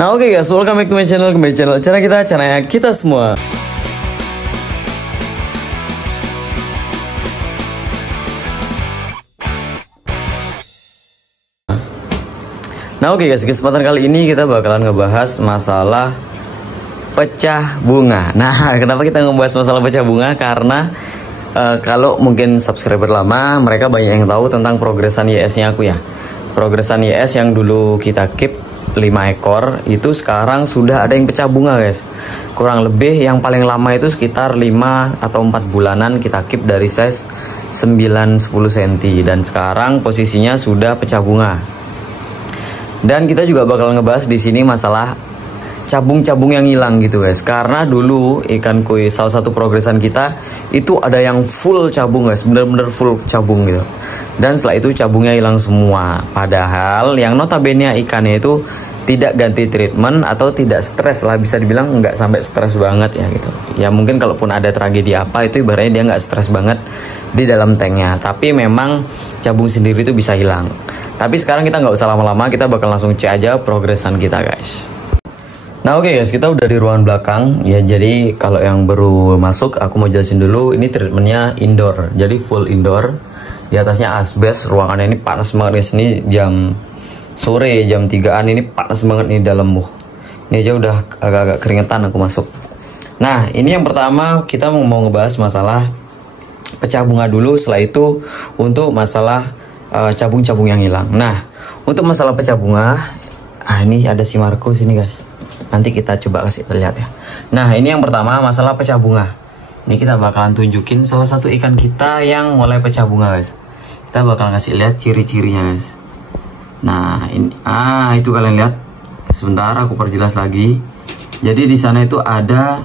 Nah oke guys, welcome back to my channel, kembali channel channelnya kita semua. Nah oke guys, kesempatan kali ini kita bakalan ngebahas masalah pecah bunga. Nah kenapa kita ngebahas masalah pecah bunga? Karena kalau mungkin subscriber lama, mereka banyak yang tahu tentang progresan YS-nya aku ya. Progresan YS yang dulu kita keep 5 ekor, itu sekarang sudah ada yang pecah bunga guys. Kurang lebih yang paling lama itu sekitar 5 atau 4 bulanan kita keep dari size 9-10 cm. Dan sekarang posisinya sudah pecah bunga. Dan kita juga bakal ngebahas di sini masalah cabung-cabung yang hilang gitu guys. Karena dulu ikan koi salah satu progresan kita itu ada yang full cabung guys, bener-bener full cabung gitu. Dan setelah itu cabungnya hilang semua. Padahal yang notabene ikannya itu tidak ganti treatment atau tidak stres lah, bisa dibilang nggak sampai stres banget ya gitu. Ya mungkin kalaupun ada tragedi apa itu ibaratnya dia nggak stres banget di dalam tanknya. Tapi memang cabung sendiri itu bisa hilang. Tapi sekarang kita nggak usah lama-lama, kita bakal langsung cek aja progresan kita guys. Nah oke guys, kita udah di ruangan belakang ya. Jadi kalau yang baru masuk, aku mau jelasin dulu. Ini treatmentnya indoor, jadi full indoor. Di atasnya asbes. Ruangannya ini panas banget guys. Ini jam sore, jam 3-an, ini panas banget nih dalam. Ini aja udah agak-agak keringetan aku masuk. Nah ini yang pertama kita mau ngebahas masalah pecah bunga dulu. Setelah itu untuk masalah cabung-cabung yang hilang. Nah untuk masalah pecah bunga, ini ada si Marco sini guys. Nanti kita coba kasih lihat ya. Nah ini yang pertama masalah pecah bunga. Ini kita bakalan tunjukin salah satu ikan kita yang mulai pecah bunga guys. Kita bakal kasih lihat ciri-cirinya guys. Nah ini, itu kalian lihat. Sebentar aku perjelas lagi. Jadi di sana itu ada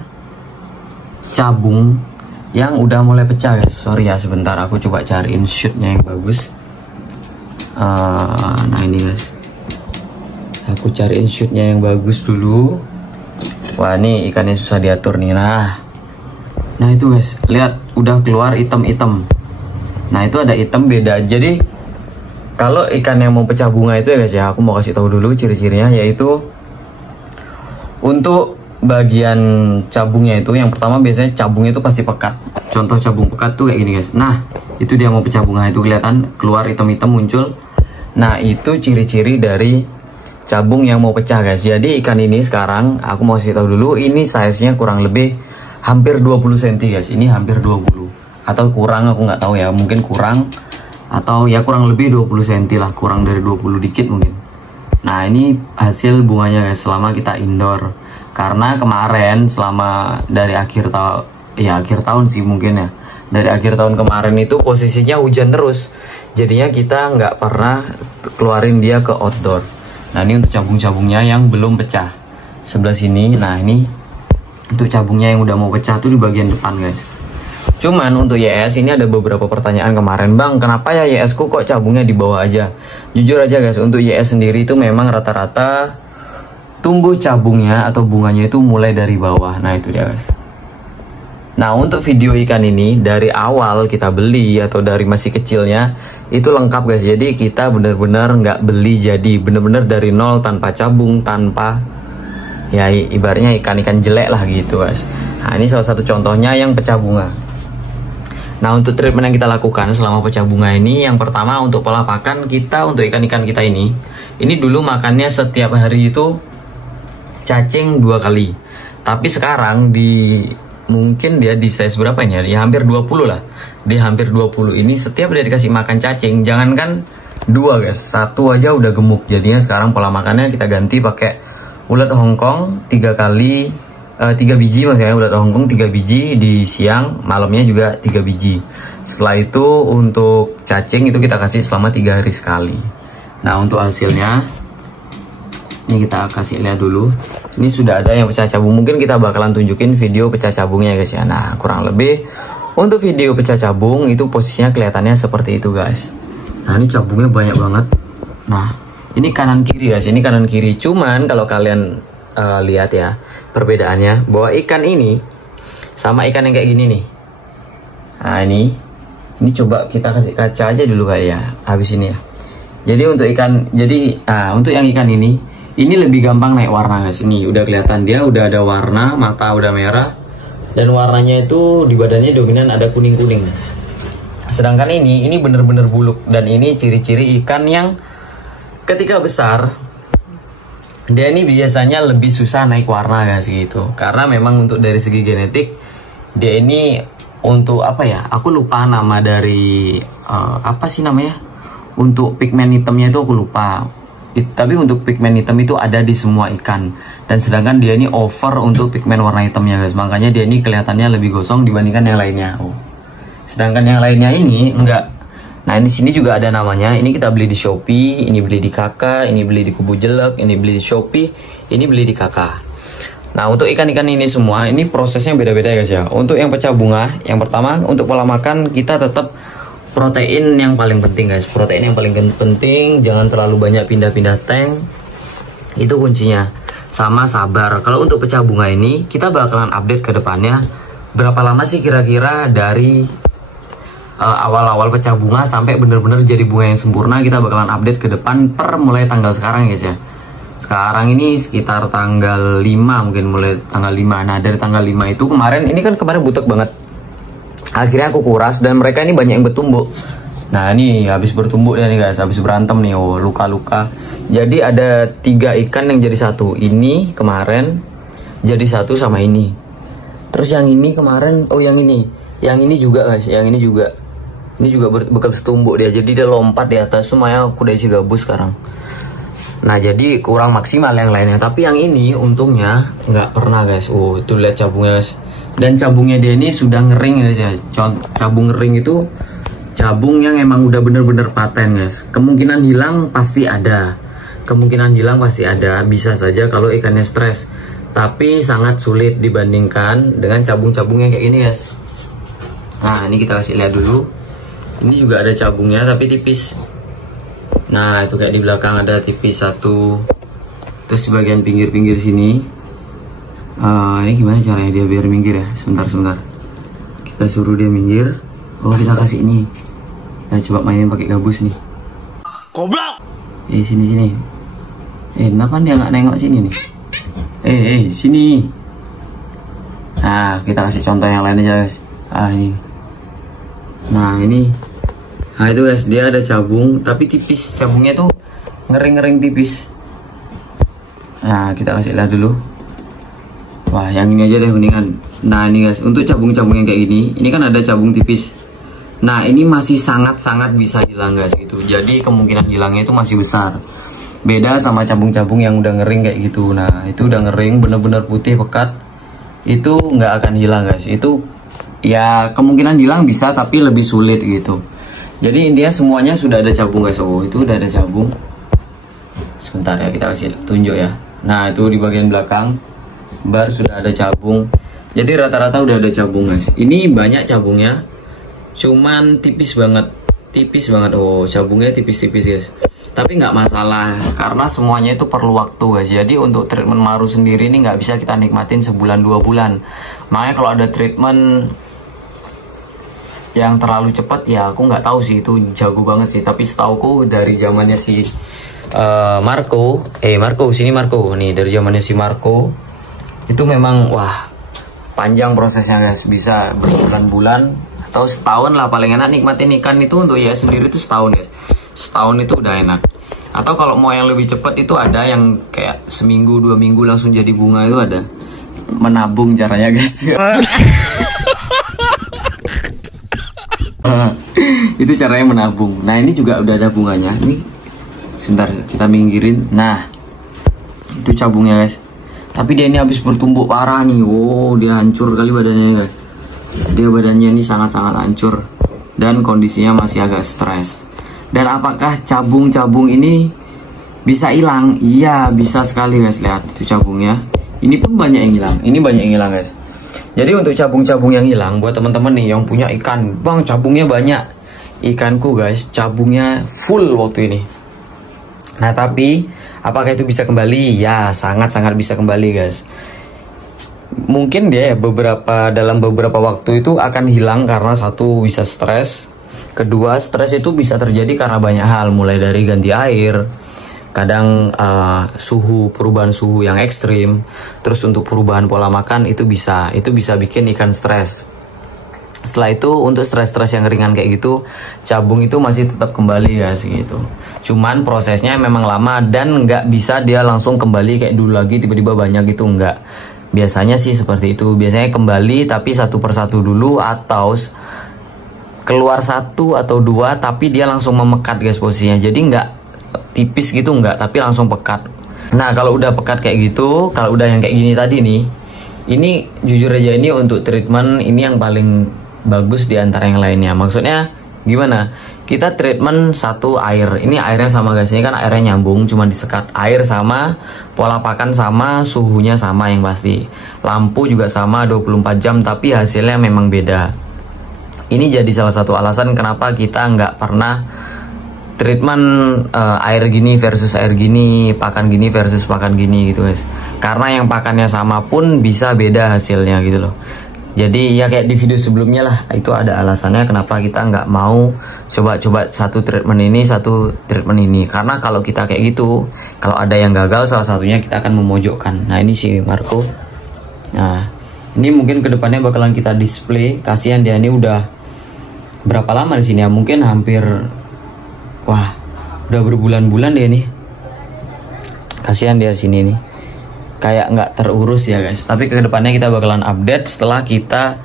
cabung yang udah mulai pecah guys. Sorry ya, sebentar aku coba cariin shootnya yang bagus. Nah ini guys, aku cariin shootnya yang bagus dulu. Wah ini ikannya susah diatur nih. Nah itu guys, lihat udah keluar hitam-hitam. Nah itu ada hitam beda. Jadi kalau ikan yang mau pecah bunga itu ya guys ya, aku mau kasih tahu dulu ciri-cirinya, yaitu untuk bagian cabungnya itu yang pertama biasanya cabungnya itu pasti pekat. Contoh cabung pekat tuh kayak gini guys. Nah itu dia mau pecah bunga, itu kelihatan keluar hitam-hitam muncul. Nah itu ciri-ciri dari cabung yang mau pecah guys. Jadi ikan ini sekarang aku mau kasih tahu dulu, ini size-nya kurang lebih hampir 20 cm guys. Ini hampir 20 atau kurang, aku nggak tahu ya, mungkin kurang atau ya kurang lebih 20 cm lah, kurang dari 20 dikit mungkin. Nah ini hasil bunganya guys selama kita indoor. Karena kemarin selama dari akhir tahun sih mungkin ya, dari akhir tahun kemarin itu posisinya hujan terus. Jadinya kita nggak pernah keluarin dia ke outdoor. Nah ini untuk cabung-cabungnya yang belum pecah sebelah sini. Nah ini untuk cabungnya yang udah mau pecah tuh di bagian depan guys. Cuman untuk YS ini ada beberapa pertanyaan kemarin, bang kenapa ya YS ku kok cabungnya di bawah aja. Jujur aja guys, untuk YS sendiri itu memang rata-rata tumbuh cabungnya atau bunganya itu mulai dari bawah. Nah itu dia guys. Nah untuk video ikan ini dari awal kita beli atau dari masih kecilnya itu lengkap guys. Jadi kita benar-benar nggak beli jadi benar-benar dari nol, tanpa cabung, tanpa ya ibaratnya ikan-ikan jelek lah gitu guys. Nah ini salah satu contohnya yang pecah bunga. Nah untuk treatment yang kita lakukan selama pecah bunga ini, yang pertama untuk pola pakan kita untuk ikan-ikan kita ini dulu makannya setiap hari itu cacing 2 kali. Tapi sekarang mungkin dia di size berapa ya? Ya hampir 20 lah. Di hampir 20 ini setiap dia dikasih makan cacing, jangankan 2 guys, 1 aja udah gemuk. Jadinya sekarang pola makannya kita ganti pakai ulat Hongkong 3 biji maksudnya, ulat Hongkong 3 biji di siang, malamnya juga 3 biji. Setelah itu untuk cacing itu kita kasih selama 3 hari sekali. Nah untuk hasilnya ini kita kasih lihat dulu. Ini sudah ada yang pecah cabung. Mungkin kita bakalan tunjukin video pecah cabungnya guys ya. Nah kurang lebih untuk video pecah cabung itu posisinya kelihatannya seperti itu guys. Nah ini cabungnya banyak banget. Nah ini kanan kiri guys, ini kanan kiri. Cuman kalau kalian lihat ya perbedaannya, bahwa ikan ini sama ikan yang kayak gini nih. Nah ini coba kita kasih kaca aja dulu kayak ya habis ini ya. Jadi untuk ikan, untuk yang ikan ini Ini lebih gampang naik warna guys. Ini udah kelihatan dia udah ada warna, mata udah merah. Dan warnanya itu di badannya dominan ada kuning-kuning. Sedangkan ini bener-bener buluk. Dan ini ciri-ciri ikan yang ketika besar, dia ini biasanya lebih susah naik warna guys gitu. Karena memang untuk dari segi genetik, dia ini untuk apa ya? Aku lupa nama dari apa sih namanya? Untuk pigmen hitamnya itu aku lupa. Tapi untuk pigmen hitam itu ada di semua ikan. Dan sedangkan dia ini over untuk pigmen warna hitamnya guys. Makanya dia ini kelihatannya lebih gosong dibandingkan yang lainnya. Sedangkan yang lainnya ini enggak. Nah ini sini juga ada namanya. Ini kita beli di Shopee, ini beli di Kakak, ini beli di Kubu Jelek, ini beli di Shopee, ini beli di Kakak. Nah untuk ikan-ikan ini semua, ini prosesnya beda-beda guys ya. Untuk yang pecah bunga, yang pertama untuk pola makan kita tetap protein yang paling penting guys. Protein yang paling penting, jangan terlalu banyak pindah-pindah tank. Itu kuncinya. Sama sabar. Kalau untuk pecah bunga ini, kita bakalan update ke depannya. Berapa lama sih kira-kira dari awal-awal pecah bunga sampai bener-bener jadi bunga yang sempurna, kita bakalan update ke depan per mulai tanggal sekarang guys ya. Sekarang ini sekitar tanggal 5, mungkin mulai tanggal 5. Nah dari tanggal 5 itu kemarin, ini kan kemarin butek banget. Akhirnya aku kuras dan mereka ini banyak yang bertumbuk. Nah ini habis bertumbuk ya nih guys, habis berantem nih, luka-luka. Jadi ada 3 ikan yang jadi satu. Ini kemarin jadi satu sama ini. Terus yang ini kemarin, yang ini juga guys, yang ini juga. Ini juga bekas tumbuk dia, jadi dia lompat di atas. Semuanya aku udah isi gabus sekarang. Nah jadi kurang maksimal yang lainnya. Tapi yang ini untungnya nggak pernah guys. Itu lihat cabungnya guys. Dan cabungnya dia ini sudah ngering guys ya. Cabung ngering itu cabung yang emang udah bener-bener paten guys. Kemungkinan hilang pasti ada. Bisa saja kalau ikannya stres. Tapi sangat sulit dibandingkan dengan cabung-cabung yang kayak gini guys. Nah ini kita kasih lihat dulu. Ini juga ada cabungnya tapi tipis. Nah itu kayak di belakang ada tipis satu. Terus di bagian pinggir-pinggir sini. Ini gimana caranya dia biar minggir ya? Sebentar. Kita suruh dia minggir. Kita kasih ini. Kita coba mainin pakai gabus nih. Goblok. Sini. Kenapa dia nggak nengok sini nih? Sini. Nah kita kasih contoh yang lain aja guys. Ini. Nah ini. Nah itu guys, dia ada cabung tapi tipis. Cabungnya tuh ngering-ngering tipis. Nah kita kasih lihat dulu. Wah yang ini aja deh mendingan. Nah ini guys, untuk cabung-cabung yang kayak gini, ini kan ada cabung tipis. Nah ini masih sangat-sangat bisa hilang guys gitu. Jadi kemungkinan hilangnya itu masih besar. Beda sama cabung-cabung yang udah ngering kayak gitu. Nah itu udah ngering, bener-bener putih pekat. Itu nggak akan hilang guys. Itu ya kemungkinan hilang bisa tapi lebih sulit gitu. Jadi intinya semuanya sudah ada cabung guys. Itu udah ada cabung. Sebentar ya kita kasih tunjuk ya. Nah itu di bagian belakang bar sudah ada cabung. Jadi rata-rata udah ada cabung guys. Ini banyak cabungnya, cuman tipis banget. Cabungnya tipis-tipis guys. Tapi nggak masalah karena semuanya itu perlu waktu guys. Jadi untuk treatment maru sendiri ini nggak bisa kita nikmatin sebulan 2 bulan. Makanya kalau ada treatment yang terlalu cepat ya aku nggak tahu sih, itu jago banget sih. Tapi setauku dari zamannya si Marco sini Marco nih, dari zamannya si Marco itu memang wah panjang prosesnya guys, bisa berbulan-bulan atau setahun lah paling enak nikmatin ikan itu. Untuk ya sendiri itu setahun guys, setahun itu udah enak. Atau kalau mau yang lebih cepat itu ada yang kayak seminggu 2 minggu langsung jadi bunga, itu ada. Menabung caranya guys. Itu caranya menabung. Nah ini juga udah ada bunganya nih. Sebentar kita minggirin. Nah itu cabungnya guys. Tapi dia ini habis bertumbuk parah nih. Dia hancur kali badannya guys. Dia badannya ini sangat-sangat hancur dan kondisinya masih agak stres. Dan apakah cabung-cabung ini bisa hilang? Iya bisa sekali guys. Lihat itu cabungnya. Ini pun banyak yang hilang. Ini banyak yang hilang guys. Jadi untuk cabung-cabung yang hilang, buat teman-teman nih yang punya ikan, bang cabungnya banyak. Ikanku guys cabungnya full waktu ini. Nah tapi apakah itu bisa kembali? Ya sangat-sangat bisa kembali guys. Mungkin dia dalam beberapa waktu itu akan hilang karena satu bisa stres. Kedua stres itu bisa terjadi karena banyak hal, mulai dari ganti air, kadang perubahan suhu yang ekstrim, terus untuk perubahan pola makan itu bisa bikin ikan stres. Setelah itu untuk stres-stres yang ringan kayak gitu, cabung itu masih tetap kembali guys gitu. Cuman prosesnya memang lama dan nggak bisa dia langsung kembali kayak dulu lagi tiba-tiba banyak gitu, nggak. Biasanya sih seperti itu, biasanya kembali tapi satu persatu dulu, atau keluar 1 atau 2 tapi dia langsung memekat guys posisinya, jadi nggak tipis gitu, nggak, tapi langsung pekat. Nah kalau udah pekat kayak gitu, kalau udah yang kayak gini tadi nih, ini jujur aja ini untuk treatment ini yang paling bagus di antara yang lainnya. Maksudnya gimana? Kita treatment satu air, ini airnya sama guys, ini kan airnya nyambung, cuma disekat. Air sama, pola pakan sama, suhunya sama yang pasti. Lampu juga sama 24 jam, tapi hasilnya memang beda. Ini jadi salah satu alasan kenapa kita nggak pernah treatment air gini versus air gini, pakan gini versus pakan gini gitu guys. Karena yang pakannya sama pun bisa beda hasilnya gitu loh. Jadi ya kayak di video sebelumnya lah, itu ada alasannya kenapa kita nggak mau coba-coba satu treatment ini, satu treatment ini. Karena kalau kita kayak gitu, kalau ada yang gagal salah satunya kita akan memojokkan. Nah ini si Marco. Nah ini mungkin kedepannya bakalan kita display. Kasihan dia ini udah berapa lama di sini ya? Mungkin hampir, wah, udah berbulan-bulan dia nih. Kasihan dia sini nih, kayak nggak terurus ya guys. Tapi kedepannya kita bakalan update setelah kita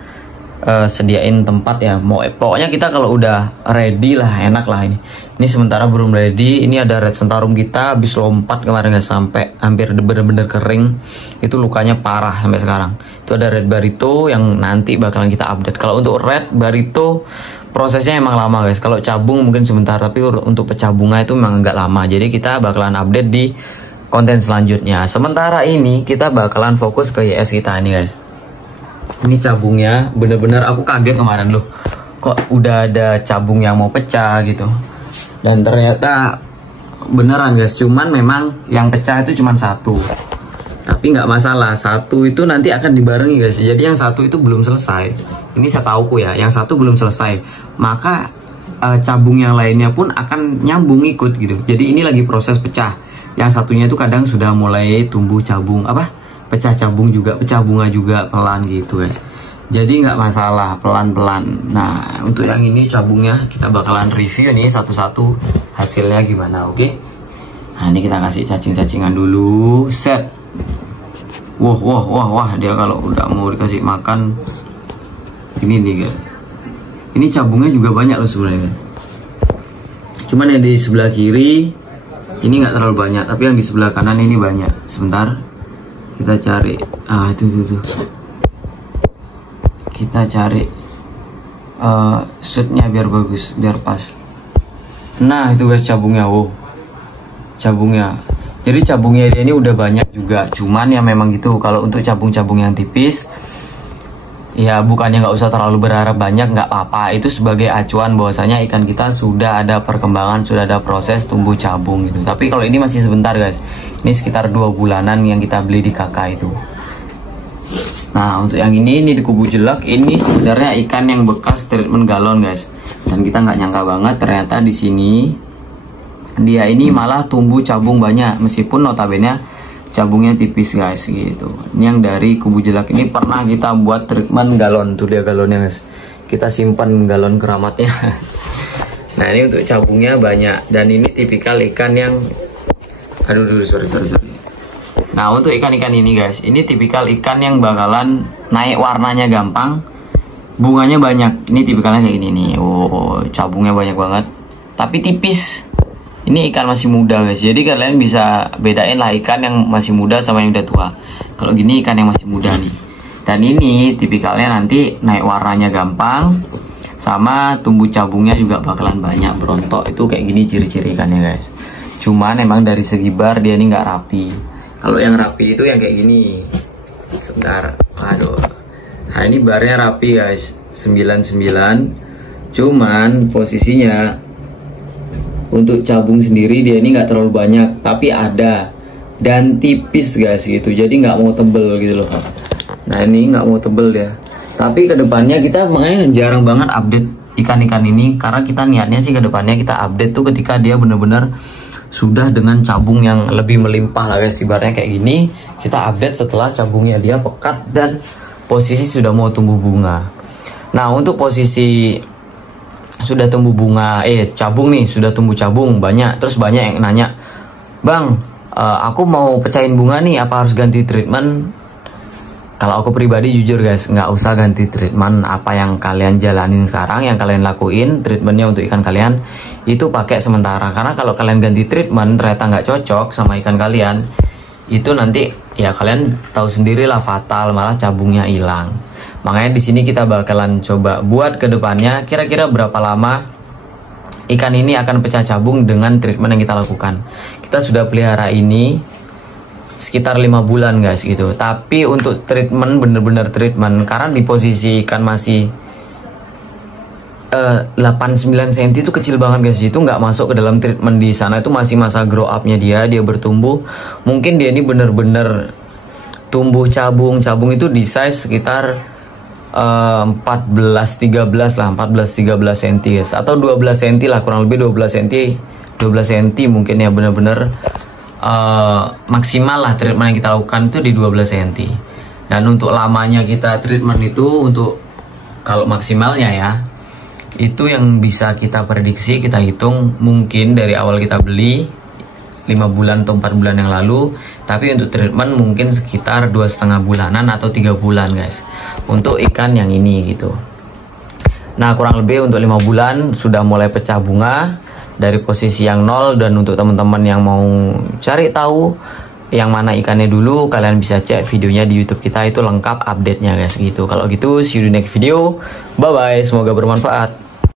sediain tempat ya. Pokoknya kita kalau udah ready lah, enak lah ini. Ini sementara belum ready. Ini ada red sentarum kita habis lompat kemarin guys, sampai hampir bener-bener kering. Itu lukanya parah sampai sekarang. Itu ada red barito yang nanti bakalan kita update. Kalau untuk red barito prosesnya emang lama guys. Kalau cabung mungkin sebentar, tapi untuk pecah bunga itu memang nggak lama. Jadi kita bakalan update di konten selanjutnya. Sementara ini kita bakalan fokus ke YS kita nih guys. Ini cabungnya bener-bener aku kaget kemarin loh, kok udah ada cabung yang mau pecah gitu. Dan ternyata beneran guys, cuman memang yang pecah itu cuma 1. Tapi nggak masalah, 1 itu nanti akan dibarengi guys. Jadi yang 1 itu belum selesai. Ini setauku ya, yang 1 belum selesai. Maka cabung yang lainnya pun akan nyambung ikut gitu. Jadi ini lagi proses pecah. Yang satunya itu kadang sudah mulai tumbuh cabung, pecah cabung juga, pecah bunga juga pelan gitu guys. Jadi nggak masalah, pelan-pelan. Nah untuk yang ini cabungnya kita bakalan review nih satu-satu hasilnya gimana, oke? Nah ini kita kasih cacing-cacingan dulu, set. Wah, dia kalau udah mau dikasih makan ini nih guys. Ini cabungnya juga banyak loh sebenarnya guys. Cuman yang di sebelah kiri ini nggak terlalu banyak, tapi yang di sebelah kanan ini banyak. Sebentar kita cari, itu kita cari shootnya biar bagus, biar pas. Nah itu guys cabungnya, cabungnya. Jadi cabungnya dia ini udah banyak juga, cuman ya memang gitu. Kalau untuk cabung-cabung yang tipis, ya bukannya nggak usah terlalu berharap banyak, nggak apa-apa. Itu sebagai acuan bahwasanya ikan kita sudah ada perkembangan, sudah ada proses tumbuh cabung gitu. Tapi kalau ini masih sebentar guys. Ini sekitar 2 bulanan yang kita beli di kakak itu. Nah untuk yang ini di kubu jelek, ini sebenarnya ikan yang bekas treatment galon guys. Dan kita nggak nyangka banget ternyata di sini dia ini malah tumbuh cabung banyak, meskipun notabene cabungnya tipis guys gitu. Ini yang dari kubu jelek ini pernah kita buat treatment galon, tuh dia galonnya guys. Kita simpan galon keramatnya. Nah ini untuk cabungnya banyak, dan ini tipikal ikan yang sorry. Nah untuk ikan-ikan ini guys, ini tipikal ikan yang bakalan naik warnanya gampang, bunganya banyak. Ini tipikalnya kayak gini nih. Cabungnya banyak banget, tapi tipis. Ini ikan masih muda guys, jadi kalian bisa bedain lah ikan yang masih muda sama yang udah tua. Kalau gini ikan yang masih muda nih. Dan ini tipikalnya nanti naik warnanya gampang, sama tumbuh cabungnya juga bakalan banyak, berontok. Itu kayak gini ciri-ciri ikannya guys. Cuman emang dari segi bar dia ini nggak rapi. Kalau yang rapi itu yang kayak gini. Sebentar, nah ini barnya rapi guys, 99. Cuman posisinya untuk cabung sendiri dia ini nggak terlalu banyak, tapi ada, dan tipis guys gitu. Jadi nggak mau tebel gitu loh. Nah ini nggak mau tebel dia. Tapi kedepannya kita makanya jarang banget update ikan-ikan ini, karena kita niatnya sih kedepannya kita update tuh ketika dia bener-bener sudah dengan cabung yang lebih melimpah lah guys. Ibaratnya kayak gini, kita update setelah cabungnya dia pekat dan posisi sudah mau tumbuh bunga. Nah untuk posisi sudah tumbuh bunga, cabung nih sudah tumbuh cabung banyak, terus banyak yang nanya, bang, aku mau pecahin bunga nih, apa harus ganti treatment? Kalau aku pribadi jujur guys, nggak usah ganti treatment. Apa yang kalian jalanin sekarang, yang kalian lakuin, treatmentnya untuk ikan kalian itu pakai sementara. Karena kalau kalian ganti treatment ternyata nggak cocok sama ikan kalian, itu nanti ya kalian tahu sendirilah fatal, malah cabungnya hilang. Makanya di sini kita bakalan coba buat ke depannya kira-kira berapa lama ikan ini akan pecah cabung dengan treatment yang kita lakukan. Kita sudah pelihara ini sekitar 5 bulan guys gitu. Tapi untuk treatment, bener-bener treatment, karena di posisi ikan masih 8-9 cm itu kecil banget guys, itu nggak masuk ke dalam treatment. Di sana itu masih masa grow upnya dia bertumbuh. Mungkin dia ini bener-bener tumbuh cabung itu di size sekitar 14-13 lah, 14-13 cm guys, atau 12 cm lah, kurang lebih 12 cm mungkin ya, bener-bener maksimal lah treatment yang kita lakukan itu di 12 cm. Dan untuk lamanya kita treatment itu, untuk kalau maksimalnya ya, itu yang bisa kita prediksi, kita hitung mungkin dari awal kita beli 5 bulan atau 4 bulan yang lalu. Tapi untuk treatment mungkin sekitar 2,5 bulanan atau 3 bulan guys, untuk ikan yang ini gitu. Nah kurang lebih untuk 5 bulan sudah mulai pecah bunga dari posisi yang 0. Dan untuk teman-teman yang mau cari tahu yang mana ikannya dulu, kalian bisa cek videonya di YouTube kita, itu lengkap update-nya guys gitu. Kalau gitu see you di next video, bye bye, semoga bermanfaat.